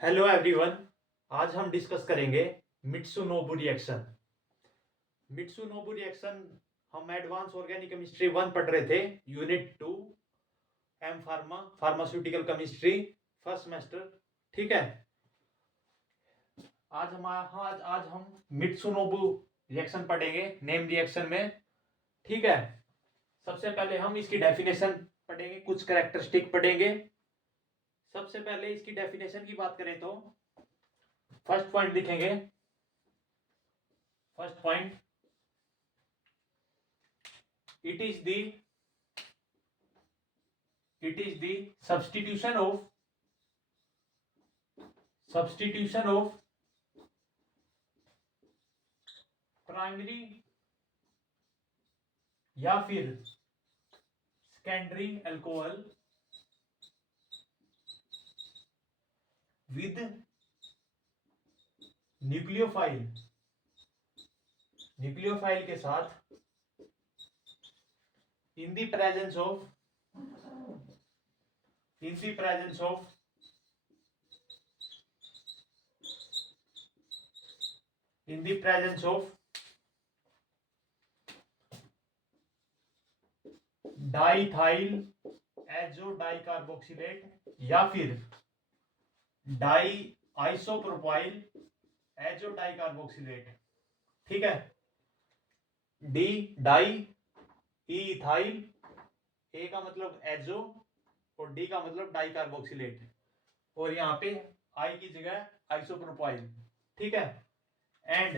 Hello everyone. आज हम discuss करेंगे मित्सुनोबु रिएक्शन। मित्सुनोबु रिएक्शन हम एडवांस ऑर्गेनिक केमिस्ट्री 1 पढ़ रहे थे, unit 2 M pharma pharmaceutical chemistry first semester. ठीक है। आज हम मित्सुनोबु रिएक्शन पढ़ेंगे नेम रिएक्शन में। ठीक है। सबसे पहले हम इसकी डेफिनेशन पढ़ेंगे, कुछ कैरेक्टरिस्टिक पढ़ेंगे। सबसे पहले इसकी डेफिनेशन की बात करें तो फर्स्ट पॉइंट लिखेंगे। First point, it is the substitution of primary या फिर सेकेंडरी अल्कोहल विद न्यूक्लियोफाइल के साथ in the presence of diethyl azo dicarboxylate या फिर डाई आइसोप्रोपाइल एजो डाइकार्बोक्सिलेट। ठीक है। D di, E ethyl, A का मतलब एजो और डी का मतलब डाइकार्बोक्सिलेट, और यहाँ पे आई की जगह आइसोप्रोपाइल। ठीक है। एंड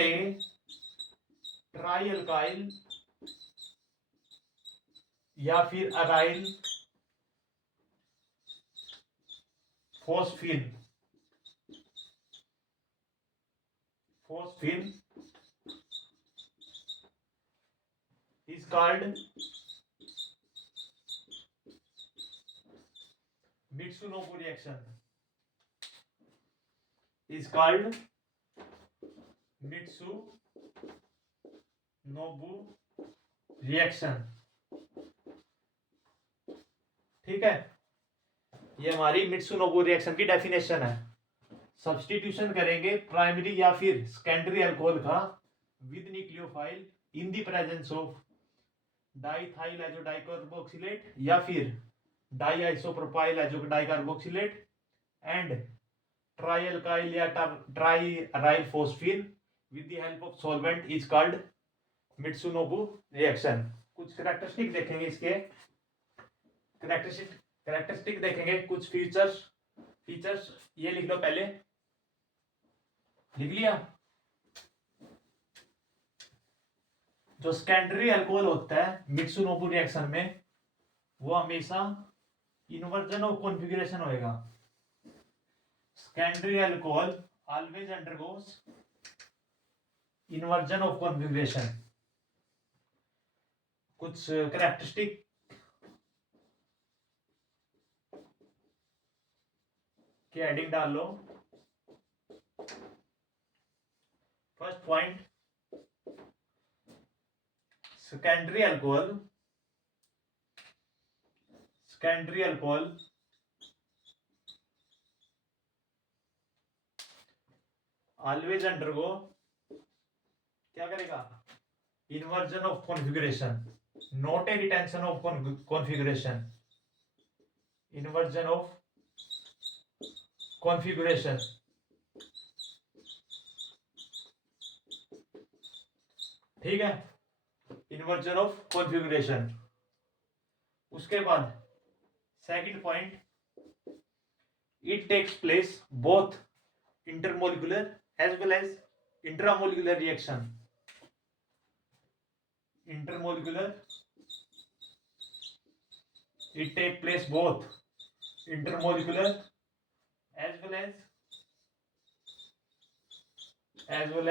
ए ट्राई अल्काइल या फिर aryl phosphine is called Mitsunobu reaction. Is called Mitsunobu reaction. ठीक है। ये हमारी मित्सुनोबु रिएक्शन की डेफिनेशन है। सब्स्टिट्यूशन करेंगे प्राइमरी या फिर सेकेंडरी अल्कोहल का with nucleophile in the presence of diethyl azo dicarboxylate या फिर di isopropyl azo dicarboxylate and tri alkyl या tri aryl phosphine with the help of solvent is called Mitsunobu reaction. कुछ characteristic देखेंगे इसके। Characteristic देखेंगे, कुछ features ये लिख लो, पहले लिख लिया। जो सेकेंडरी अल्कोहल होता है मित्सुनोबु रिएक्शन में, वो हमेशा इन्वर्जन ऑफ कॉन्फ़िगरेशन होएगा। Secondary alcohol always undergoes inversion of configuration. कुछ कैरेक्टरिस्टिक की हेडिंग डाल लो। First point, secondary alcohol always undergo क्या करेगा? Inversion of configuration, not a retention of configuration. Inversion of configuration. ठीक है। Inversion of configuration. उसके बाद second point, it takes place both intermolecular as well as intramolecular reaction. Intermolecular, it take place both intermolecular as well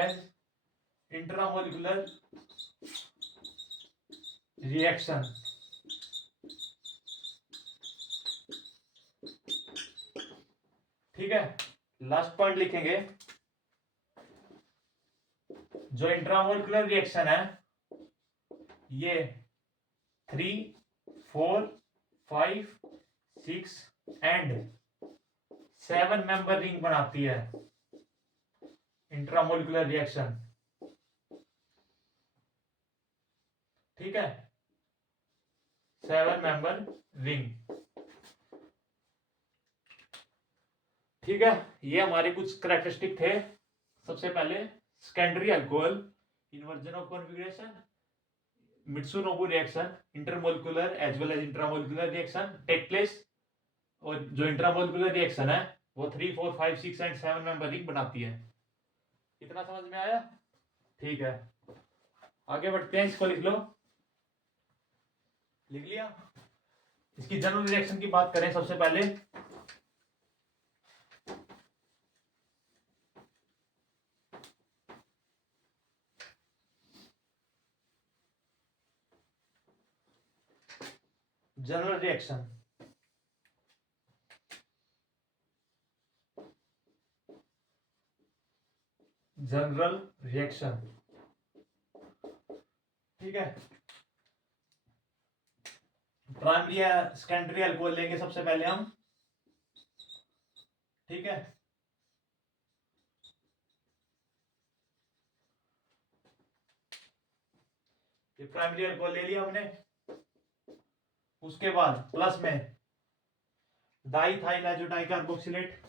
as intramolecular reaction। ठीक है। Last point लिखेंगे, जो intramolecular reaction है ये 3, 4, 5, 6 एंड 7 मेंबर रिंग बनाती है इंट्रामोलिकुलर रिएक्शन। ठीक है, 7 मेंबर रिंग। ठीक है, ये हमारे कुछ कैरेक्टरिस्टिक थे। सबसे पहले secondary alcohol, inversion of configuration, Mitsunobu reaction, intermolecular as well as intramolecular reaction take place. और जो इंट्रामोलिकुलर रिएक्शन है वो 3, 4, 5, 6 एंड 7 मेंबर रिंग बनाती है। इतना समझ में आया? ठीक है, आगे बढ़ते हैं। इसको लिख लो। लिख लिया? इसकी जनरल रिएक्शन की बात करें सबसे पहले। General reaction, general reaction. ठीक है, प्राइमरी या सेकेंडरी अल्कोहल लेंगे सबसे पहले हम। ठीक है, ये प्राइमरी अल्कोहल ले लिया हमने। उसके बाद प्लस में डाइथाइल एजोडाई कार्बोक्सिलेट।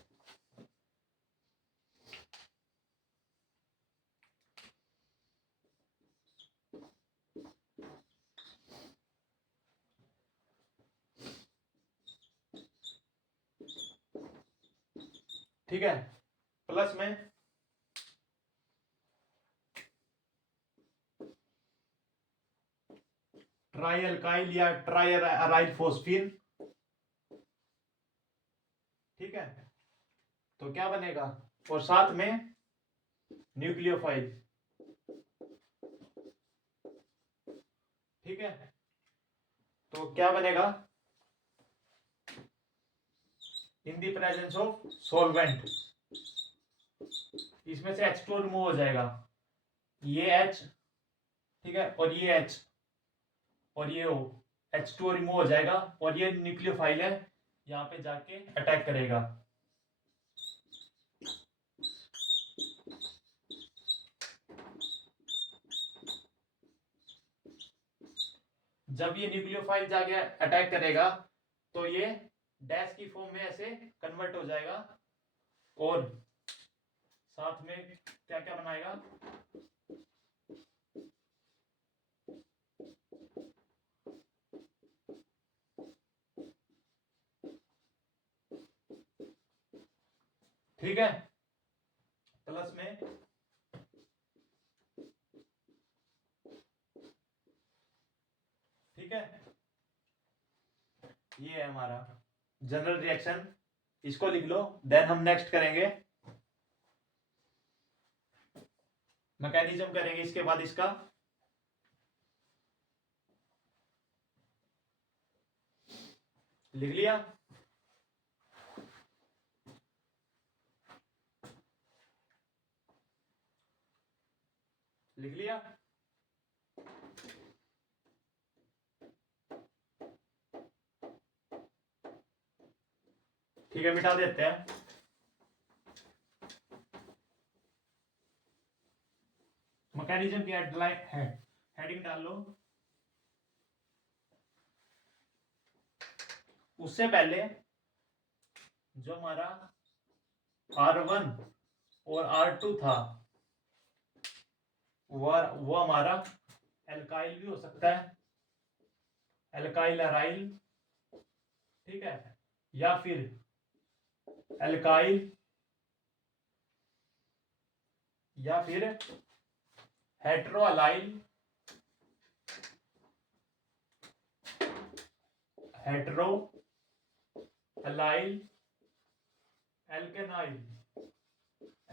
ठीक है, प्लस में ट्राई अल्काइल या ट्राई अराइल फोस्फीन। ठीक है, तो क्या बनेगा? और साथ में न्यूक्लियोफाइल। ठीक है, तो क्या बनेगा? इन द प्रेजेंस ऑफ सॉल्वेंट, इसमें से H2 रिमूव हो जाएगा, ये H। ठीक है, और ये H और ये O, H2 रिमूव हो जाएगा और ये न्यूक्लियोफाइल है, यहाँ पे जाके अटैक करेगा। जब ये न्यूक्लियोफाइल जाके अटैक करेगा तो ये डैश की फॉर्म में ऐसे कन्वर्ट हो जाएगा और साथ में क्या क्या बनाएगा? ठीक है, प्लस में ठीक है, ये है हमारा जनरल रिएक्शन। इसको लिख लो। देन हम नेक्स्ट करेंगे मैकेनिज्म, करेंगे इसके बाद इसका। लिख लिया? लिख लिया? ठीक है, मिटा देते हैं। मैकेनिज्म की हेडलाइन है, हेडिंग डाल लो। उससे पहले जो हमारा R1 और R2 था वो हमारा एल्काइल भी हो सकता है, एल्काइल अराइल। ठीक है, या फिर एल्काइल या फिर हेट्रोअलाइल, हेट्रोअलाइल एल्केनाइल,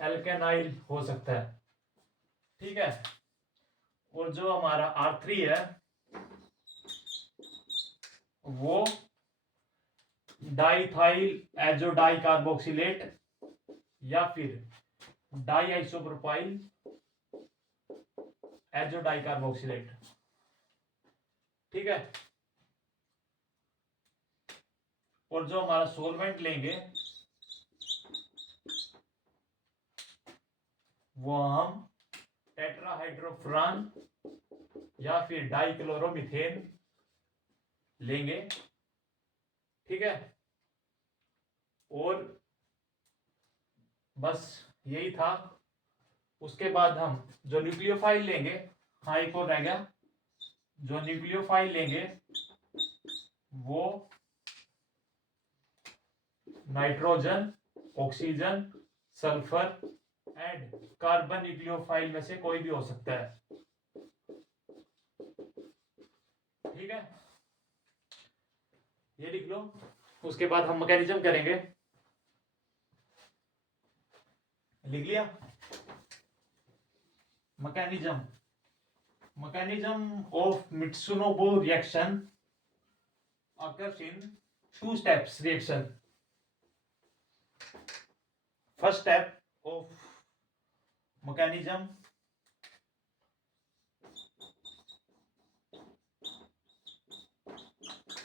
एल्केनाइल हो सकता है। ठीक है, और जो हमारा R3 है वो डाइथाइल एजोडाई कार्बोक्सिलेट या फिर डाई आइसोप्रोपाइल एजोडाई कार्बोक्सिलेट। ठीक है, और जो हमारा सोलवेंट लेंगे वो हम टेट्राहाइड्रोफ्रान या फिर डाइक्लोरोमीथेन लेंगे, ठीक है। और बस यही था। उसके बाद हम जो न्यूक्लियोफाइल लेंगे, हाँ एक और रह गया, जो न्यूक्लियोफाइल लेंगे वो nitrogen, oxygen, sulphur and carbon nucleophile में से कोई भी हो सकता है, ठीक है, ये लिख लो। उसके बाद हम मैकेनिज्म करेंगे, लिख लिया। Mechanism of Mitsunobu reaction occurs in two steps reaction. First step of mechanism,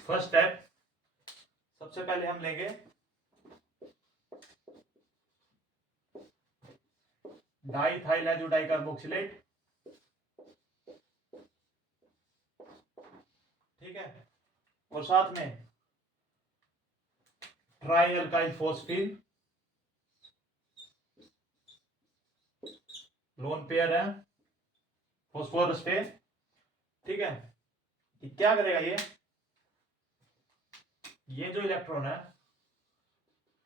first step, सबसे पहले हम लेंगे डाइथाइल डाइकार्बोक्सिलेट, ठीक है, और साथ में try alkyl phosphine, lone pair है फॉस्फोरस पे, ठीक है। क्या करेगा ये जो इलेक्ट्रॉन है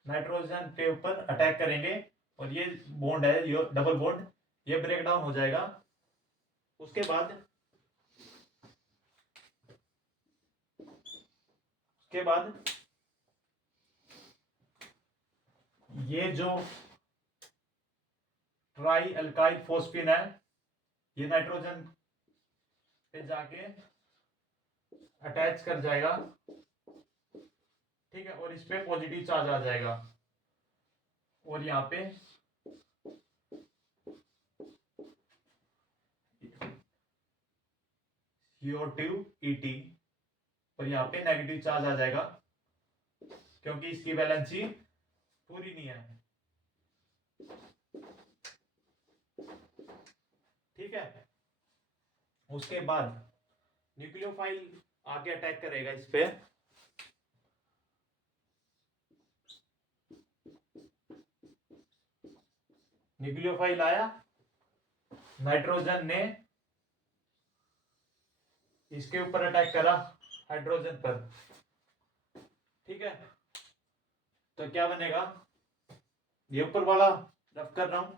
नाइट्रोजन के ऊपर अटैक करेंगे और ये बॉन्ड है, ये डबल बॉन्ड, ये ब्रेक डाउन हो जाएगा। उसके बाद ये जो ट्राई अल्काइल फॉस्फीन है ये नाइट्रोजन पे जाके अटैच कर जाएगा, ठीक है, और इस पे पॉजिटिव चार्ज आ जाएगा और यहाँ पे CO2 ET और यहाँ पे नेगेटिव चार्ज आ जाएगा क्योंकि इसकी वैलेंसी पूरी नहीं है, ठीक है। उसके बाद न्यूक्लियोफाइल आके अटैक करेगा इस पे, न्यूक्लियोफाइल आया, नाइट्रोजन ने इसके ऊपर अटैक करा हाइड्रोजन पर, ठीक है। तो क्या बनेगा, ये ऊपर वाला रफ कर रहा हूं,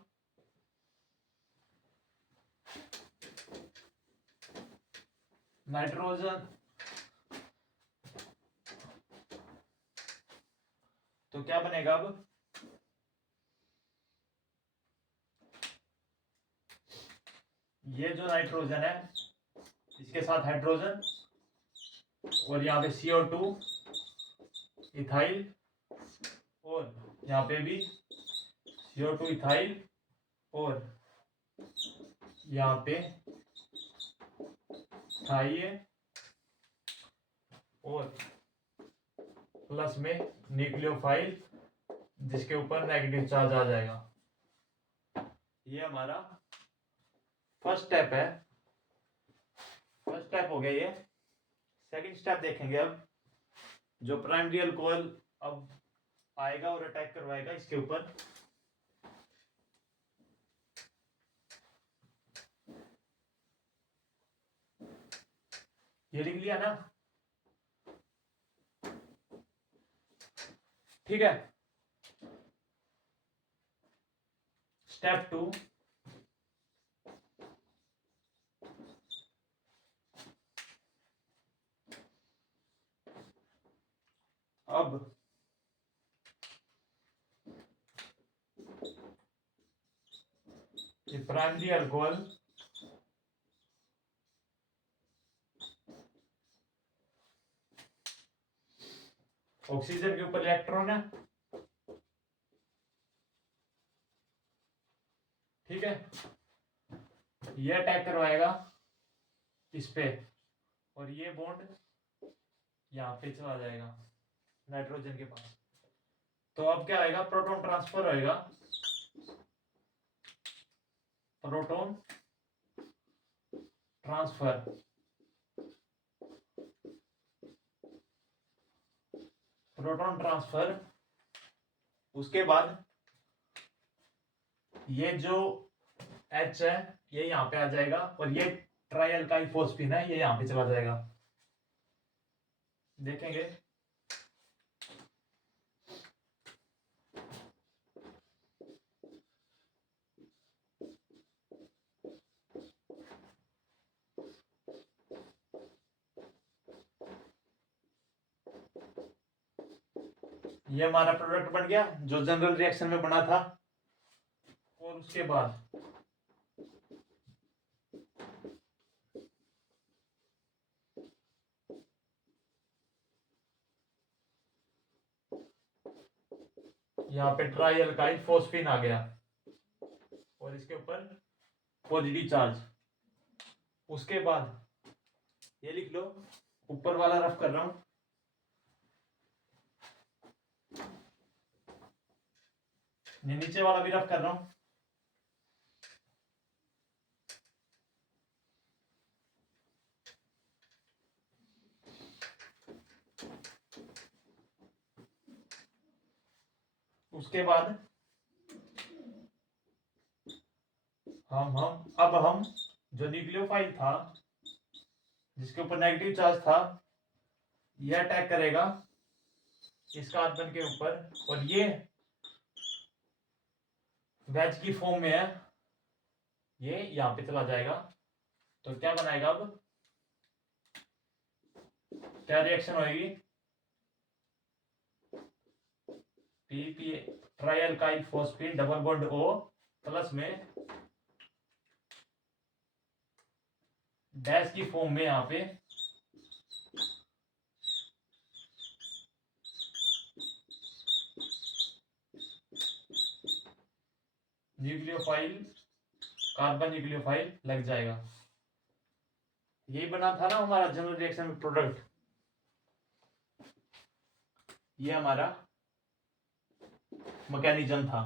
नाइट्रोजन, तो क्या बनेगा अब, ये जो नाइट्रोजन है इसके साथ हाइड्रोजन और यहाँ पे CO2 इथाइल और यहाँ पे भी CO2 इथाइल और यहाँ पे थाइए और प्लस में न्यूक्लियोफाइल जिसके ऊपर नेगेटिव चार्ज आ जाएगा। ये हमारा फर्स्ट स्टेप है, फर्स्ट स्टेप हो गया ये। सेकंड स्टेप देखेंगे अब, जो प्राइमरी अल्कोहल अब आएगा और अटैक करवाएगा इसके ऊपर, ये लिख लिया ना, ठीक है। स्टेप 2, अब ये प्राइमरी अल्कोहल ऑक्सीजन के ऊपर इलेक्ट्रॉन है, ठीक है, ये अटैक करवाएगा इस पे और ये बॉन्ड यहां पे चला जाएगा, नाइट्रोजन के पास। तो अब क्या आएगा, प्रोटॉन ट्रांसफर होएगा, प्रोटॉन ट्रांसफर, प्रोटॉन ट्रांसफर। उसके बाद ये जो H है ये यहाँ पे आ जाएगा और ये ट्राई अल्काइल फॉस्फीन है ये यहाँ पे चला जाएगा। देखेंगे ये हमारा प्रोडक्ट बन गया जो जनरल रिएक्शन में बना था। और उसके बाद यहाँ पे ट्राई अल्काइल फॉस्फीन आ गया और इसके ऊपर पॉजिटिव चार्ज। उसके बाद ये लिख लो, ऊपर वाला रफ कर रहा हूं, नीचे वाला भी रफ कर रहा हूं। उसके बाद हम जो न्यूक्लियोफाइल था जिसके ऊपर नेगेटिव चार्ज था यह अटैक करेगा इस कार्बन के ऊपर और ये वेज की फॉर्म में है, ये यहां पे चला जाएगा। तो क्या बनाएगा, अब क्या रिएक्शन होगी, P try alkyl phosphine double bond O plus में डैश की फॉर्म में यहाँ पे न्यूक्लियोफाइल, कार्बन न्यूक्लियोफाइल लग जाएगा। यही बना था ना हमारा जनरल रिएक्शन में प्रोडक्ट। ये हमारा मैकेनिज्म था।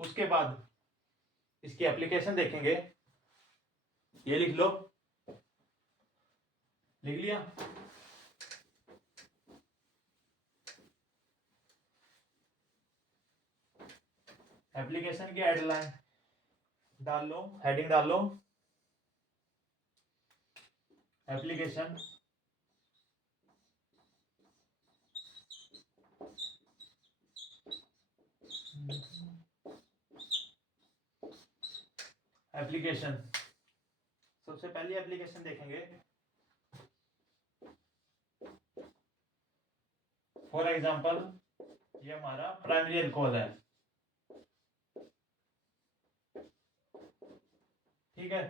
उसके बाद इसकी एप्लीकेशन देखेंगे। ये लिख लो, लिख लिया, एप्लीकेशन की हेडलाइन डाल लो, हेडिंग डाल लो, एप्लीकेशन। एप्लीकेशन, सबसे पहली एप्लीकेशन देखेंगे। फॉर एग्जांपल ये हमारा प्राइमरी अल्कोहल है, ठीक है।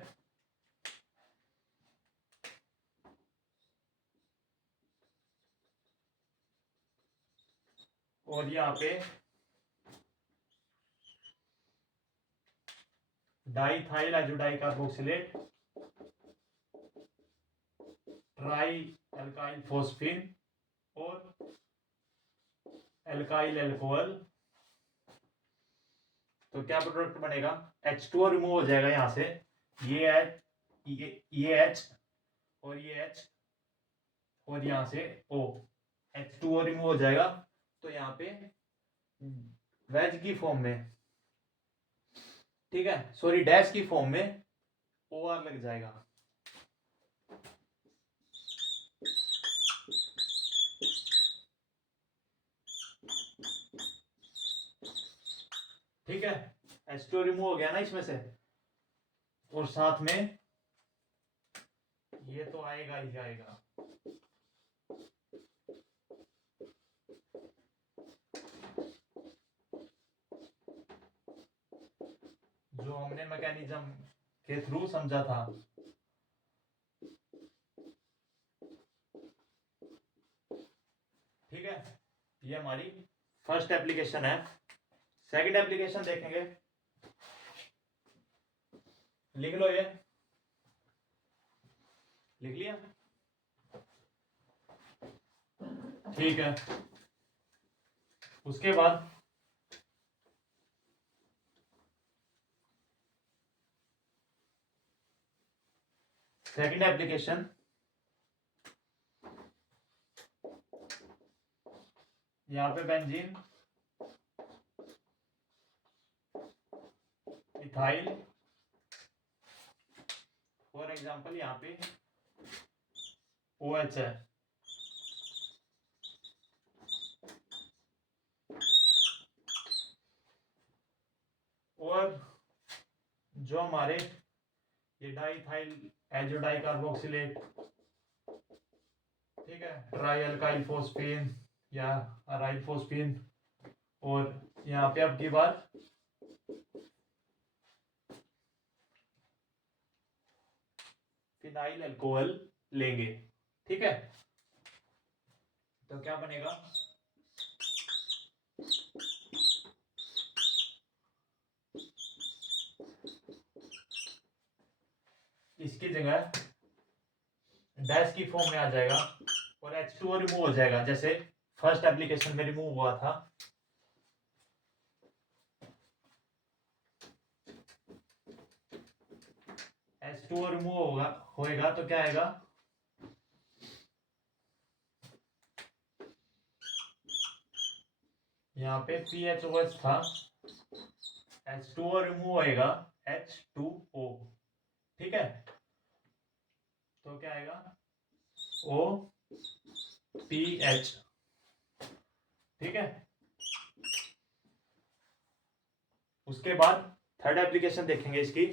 और यहाँ पे diethyl azo di carboxylate, tri alkyl phosphine और एल्काइल अल्कोहल। तो क्या प्रोडक्ट बनेगा, H2O रिमूव हो जाएगा यहाँ से, ये H और ये H और यहाँ से O, H2O रिमूव हो जाएगा। तो यहाँ पे वेज की फॉर्म में, ठीक है, सॉरी डैश की फॉर्म में OR लग जाएगा। ठीक है, H2O रिमूव हो गया ना इसमें से, और साथ में ये तो आएगा ही आएगा। जो हमने मैकेनिज्म के थ्रू समझा था। ठीक है, ये हमारी फर्स्ट एप्लीकेशन है। सेकंड एप्लीकेशन देखेंगे, लिख लो, ये लिख लिया, ठीक है। उसके बाद सेकंड एप्लीकेशन, यहाँ पे बेंजीन, इथाइल, फॉर एग्जांपल यहाँ पे OH है, और जो हमारे ये डाइथाइल एजोडाई कार्बोक्सिलेट, ठीक है, ट्राई अल्काइल फोस्फीन या अराइल फोस्फीन, और यहाँ पे अब की बार फिनाइल अल्कोहल लेंगे, ठीक है। तो क्या बनेगा, इसकी जगह डैश की फॉर्म में आ जाएगा और H2O रिमूव हो जाएगा, जैसे फर्स्ट एप्लीकेशन में रिमूव हुआ था। H2O रिमूव होएगा तो क्या आएगा, यहाँ पे PHOH था, H2O रिमूव होएगा H2O, ठीक है। तो क्या आएगा OPH, ठीक है। उसके बाद थर्ड एप्लीकेशन देखेंगे इसकी,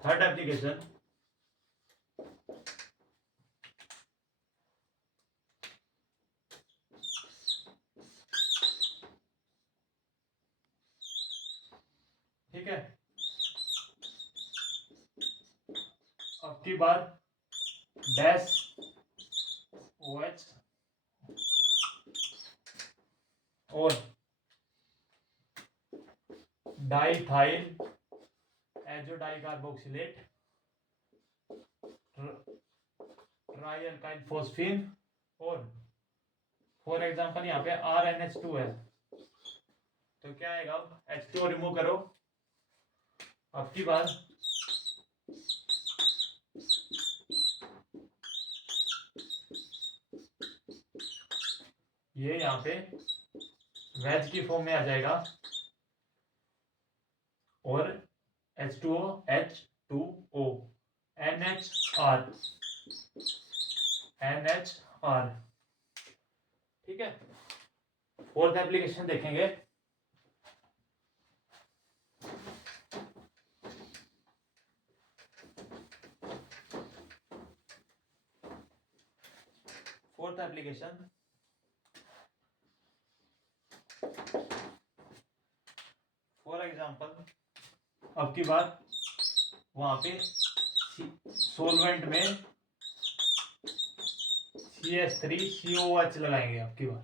थर्ड एप्लीकेशन ठीक है। अब की बार डैश OH और diethyl azo di carboxylate, tri alkyl phosphine, और फॉर एग्जांपल यहाँ पे RNH2 है, तो क्या आएगा, H2O रिमूव करो, अब की बार ये यहाँ पे वेज की फॉर्म में आ जाएगा और H2O H2O NHR, ठीक है। फोर्थ एप्लीकेशन देखेंगे, फोर्थ एप्लीकेशन फॉर एग्जांपल अब की बार वहां पे सोलवेंट में CH3COH लगाएंगे, अब की बार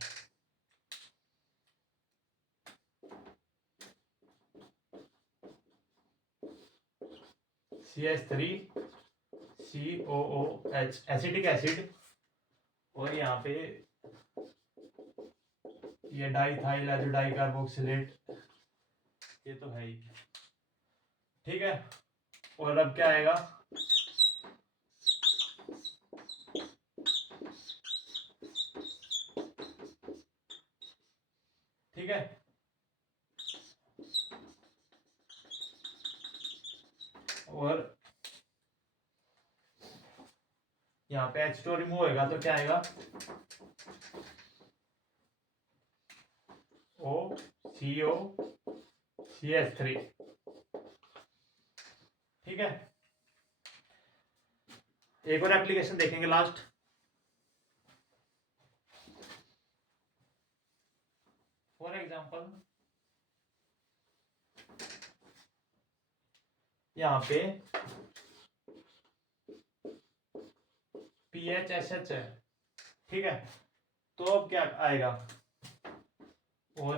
CH3COOH एसिटिक एसिड, और यहाँ पे ये डाइथाइल एजोडाई कार्बोक्सिलेट, ये तो है ही, ठीक है। और अब क्या आएगा, ठीक है। और यहाँ पे H2 रिमूव होएगा तो क्या आएगा, OCOCH3, ठीक है। एक और एप्लीकेशन देखेंगे लास्ट, फॉर एग्जांपल यहाँ पे PHSH है, ठीक है। तो अब क्या आएगा, और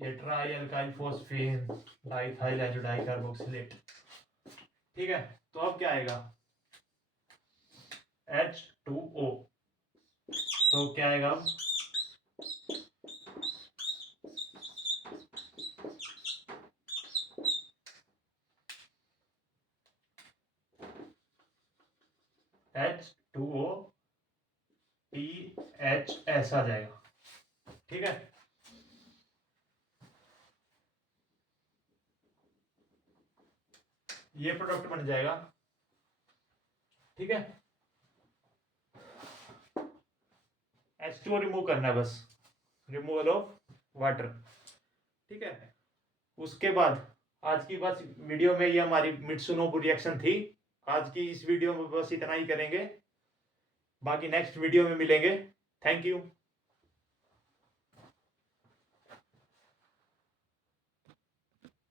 ये try alkyl फॉस्फेन diethyl azo di carboxylate. ठीक है, तो अब क्या आएगा H2O। तो क्या आएगा अब H2O THS आ जाएगा। ठीक है, ये प्रोडक्ट बन जाएगा। ठीक है, H2O रिमूव करना है बस, रिमूवल ऑफ वाटर। ठीक है, उसके बाद आज की बस वीडियो में ये हमारी मित्सुनोबु रिएक्शन थी। आज की इस वीडियो में बस इतना ही करेंगे, बाकी नेक्स्ट वीडियो में मिलेंगे। Thank you.